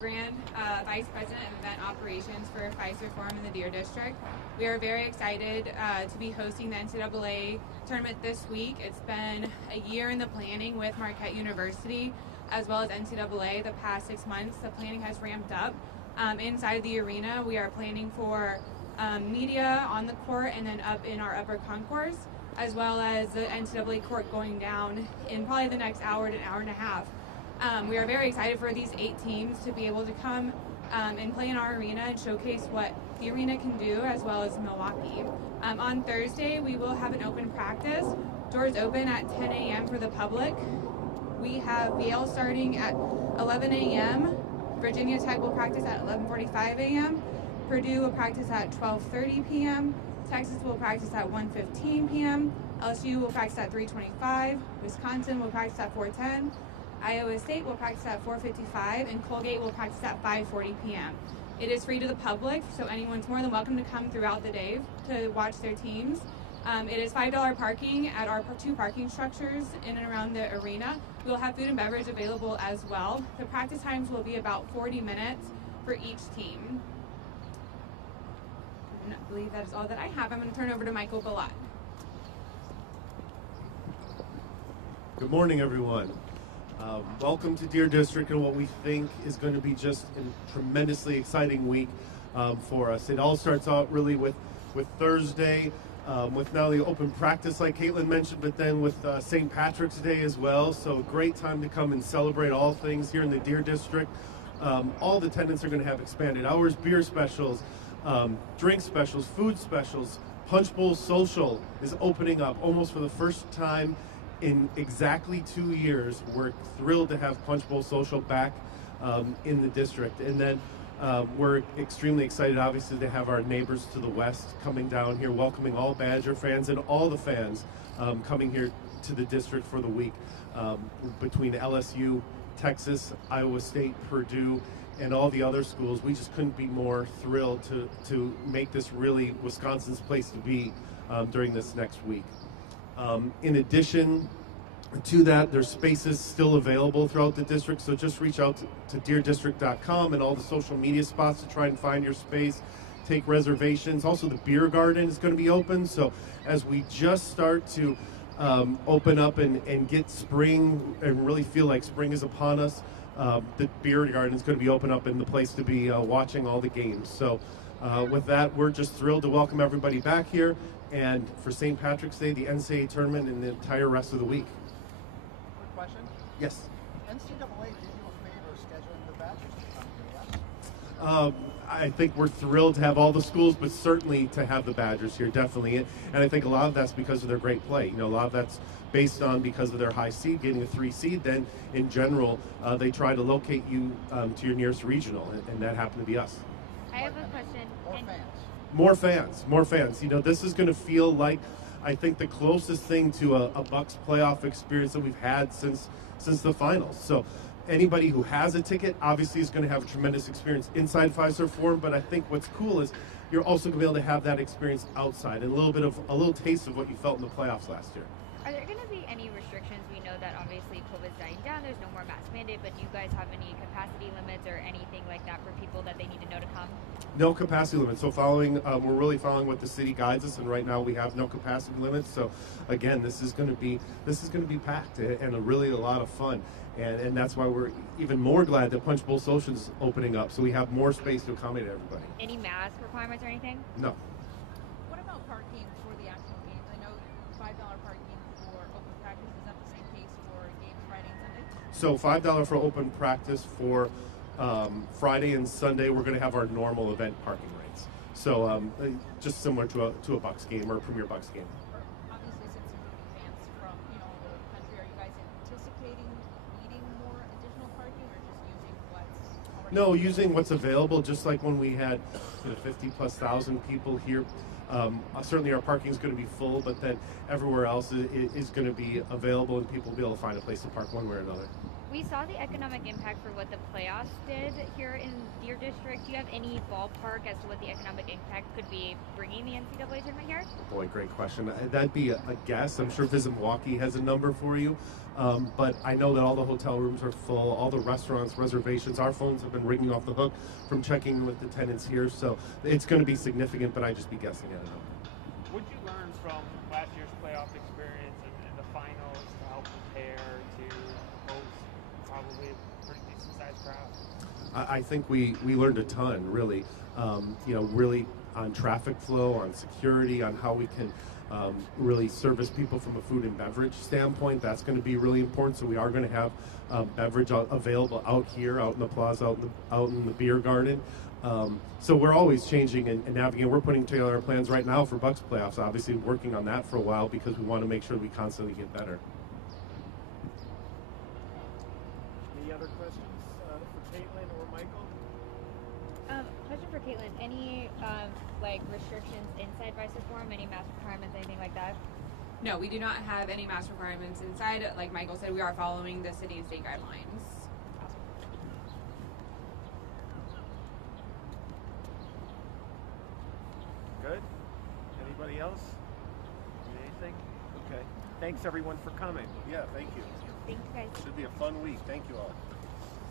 Grand, Vice President of Event Operations for Fiserv Forum in the Deer District. We are very excited to be hosting the NCAA tournament this week. It's been a year in the planning with Marquette University as well as NCAA the past 6 months. The planning has ramped up. Inside the arena, we are planning for media on the court and then up in our upper concourse, as well as the NCAA court going down in probably the next hour to an hour and a half. We are very excited for these 8 teams to be able to come and play in our arena and showcase what the arena can do, as well as Milwaukee. On Thursday, we will have an open practice. Doors open at 10 a.m. for the public. We have Yale starting at 11 a.m. Virginia Tech will practice at 11:45 a.m. Purdue will practice at 12:30 p.m. Texas will practice at 1:15 p.m. LSU will practice at 3:25. Wisconsin will practice at 4:10. Iowa State will practice at 4:55, and Colgate will practice at 5:40 p.m. It is free to the public, so anyone's more than welcome to come throughout the day to watch their teams. It is $5 parking at our 2 parking structures in and around the arena. We will have food and beverage available as well. The practice times will be about 40 minutes for each team. I believe that is all that I have. I'm going to turn over to Michael Balot. Good morning, everyone. Welcome to Deer District and what we think is going to be just a tremendously exciting week for us. It all starts out really with Thursday, with not only open practice like Caitlin mentioned, but then with St. Patrick's Day as well. So a great time to come and celebrate all things here in the Deer District. All the tenants are going to have expanded hours, beer specials, drink specials, food specials. Punch Bowl Social is opening up almost for the first time in exactly 2 years. We're thrilled to have Punch Bowl Social back in the district. And then we're extremely excited, obviously, to have our neighbors to the west coming down here, welcoming all Badger fans and all the fans coming here to the district for the week. Between LSU, Texas, Iowa State, Purdue, and all the other schools, we just couldn't be more thrilled to make this really Wisconsin's place to be during this next week. In addition to that, there's spaces still available throughout the district, so just reach out to deerdistrict.com and all the social media spots to try and find your space, take reservations. Also, the beer garden is going to be open, so as we just start to open up and get spring and really feel like spring is upon us, the beer garden is going to be open up and the place to be watching all the games. So with that, we're just thrilled to welcome everybody back here, and for St. Patrick's Day, the NCAA tournament, and the entire rest of the week. Quick question? Yes. NCAA did you a favor scheduling the Badgers to come here, yes? I think we're thrilled to have all the schools, but certainly to have the Badgers here, definitely. And I think a lot of that's because of their great play. You know, a lot of that's based on because of their high seed, getting a 3 seed. Then, in general, they try to locate you to your nearest regional, and that happened to be us. I have a question. More fans. You know, this is going to feel like, I think, the closest thing to a Bucks playoff experience that we've had since the finals. So anybody who has a ticket obviously is going to have a tremendous experience inside Fiserv Forum, but I think what's cool is you're also going to be able to have that experience outside, and a little taste of what you felt in the playoffs last year. Are there going to be any restrictions? We know that obviously COVID's dying down, there's no more mask mandate, but do you guys have any capacity limits or anything like that for people that they need to know to come? No capacity limits. So we're really following what the city guides us, and right now we have no capacity limits. So again, this is going to be packed and a lot of fun, and that's why we're even more glad that Punch Bowl Social is opening up, so we have more space to accommodate everybody. Any mask requirements or anything? No. What about parking for the actual games? I know $5 parking for open practice. Is that the same case for games Friday and Sunday? So $5 for open practice for Friday and Sunday. We're going to have our normal event parking rates. So just similar to a Bucks game or a Premier Bucks game. Obviously, since you're moving fans from all over the country, are you guys anticipating needing more additional parking, or just using what's already? No, using what's available. Just like when we had 50,000+ people here. Certainly our parking is going to be full, but then everywhere else is going to be available, and people will be able to find a place to park one way or another. We saw the economic impact for what the playoffs did here in your district. Do you have any ballpark as to what the economic impact could be bringing the NCAA tournament here? Boy, great question. That'd be a guess. I'm sure Visit Milwaukee has a number for you. But I know that all the hotel rooms are full, all the restaurants, reservations. Our phones have been ringing off the hook from checking with the tenants here. So it's going to be significant, but I'd just be guessing at a number. What did you learn from last year's playoff experience and the finals to help prepare to host probably a pretty decent sized crowd? I think we learned a ton, really. Really on traffic flow, on security, on how we can really service people from a food and beverage standpoint. That's going to be really important. So we are going to have beverage available out here, out in the plaza, out in the beer garden. So we're always changing and navigating. We're putting together our plans right now for Bucks playoffs. Obviously, working on that for a while because we want to make sure we constantly get better. Any other questions for Caitlin or Michael? Question for Caitlin. Any restrictions inside Fiserv Forum? Any mask requirements, anything like that? No, we do not have any mask requirements inside. Like Michael said, we are following the city and state guidelines. Good. Anybody else? Anything? Okay. Thanks everyone for coming. Yeah, thank you. Thanks, guys. Should be a fun week. Thank you all.